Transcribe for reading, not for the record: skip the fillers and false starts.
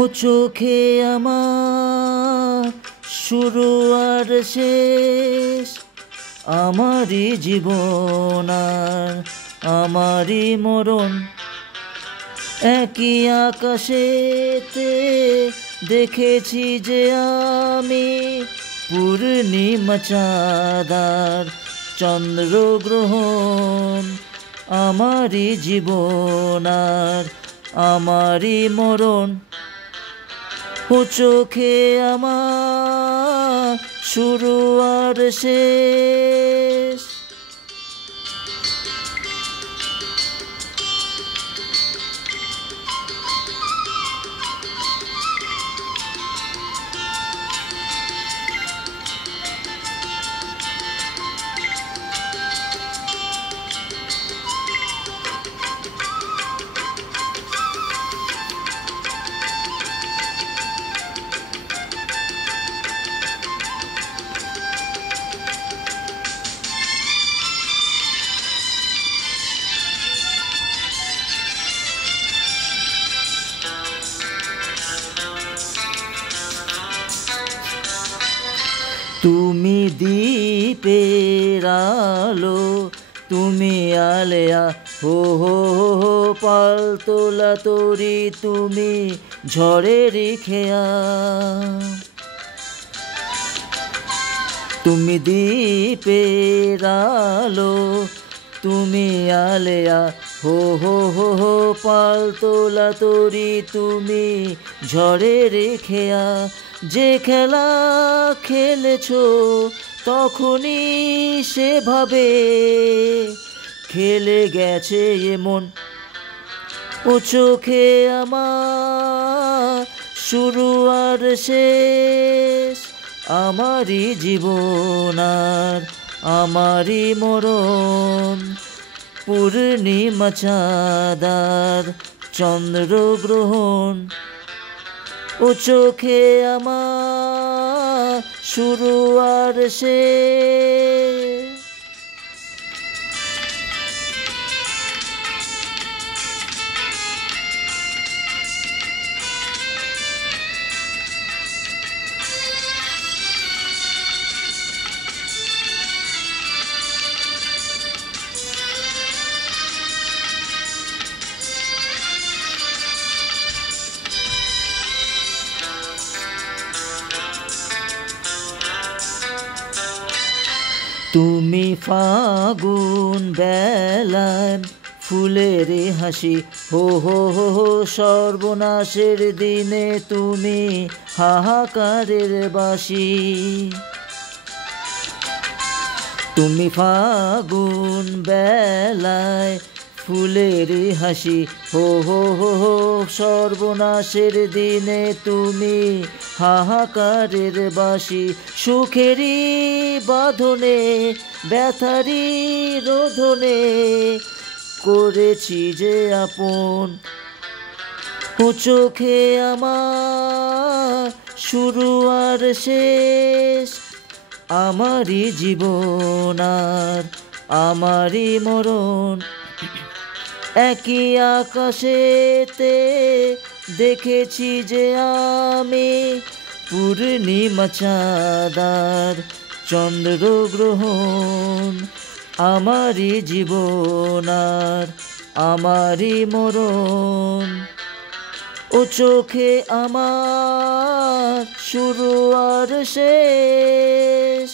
ও চোখে আমার শুরু আর শেষ, আমারই জীবন আর আমারই মরণ। একই আকাশেতে দেখেছি যে আমি পূর্ণিমা চাঁদ আর চন্দ্রগ্রহণ। আমারই জীবন আর আমারই মরণ। ও চোখে আমার শুরু আর শেষ। তুমি দীপের আলো, তুমি আলেয়া হো হো হো পালতোলা তরি, তুমি ঝড়ের খেয়া। তুমি দীপের আলো, তুমি আলেয়া হো হো হো হো পালতোলা তরি, তুমি ঝড়ের খেয়া। যে খেলা খেলেছো তখনই সেভাবে খেলে গেছে এমন। ও চোখে আমার শুরু আর শেষ, আমারই জীবন আর আমারই মরণ। পূর্ণিমা চাঁদ আর চন্দ্রগ্রহণ। ও চোখে আমার শুরু আর শেষ। তুমি ফাগুন বেলায় ফুলের হাসি, হো হো হো হো সর্বনাশের দিনে তুমি হাহাকারের বাসি। তুমি ফাগুন বেলায় ফুলের হাসি, হো হো হো হো সর্বনাশের দিনে তুমি হাহাকারের বাসি। সুখেরই বাঁধনে ব্যথারই রোধনে করেছি যে আপন। ও চোখে আমার শুরু আর শেষ, আমারই জীবন আর আমারই মরণ। একই আকাশেতে দেখেছি যে আমি পূর্ণিমা চাঁদ আর চন্দ্রগ্রহণ। আমারই জীবন আর আমারই মরণ। ও চোখে আমার শুরু আর শেষ।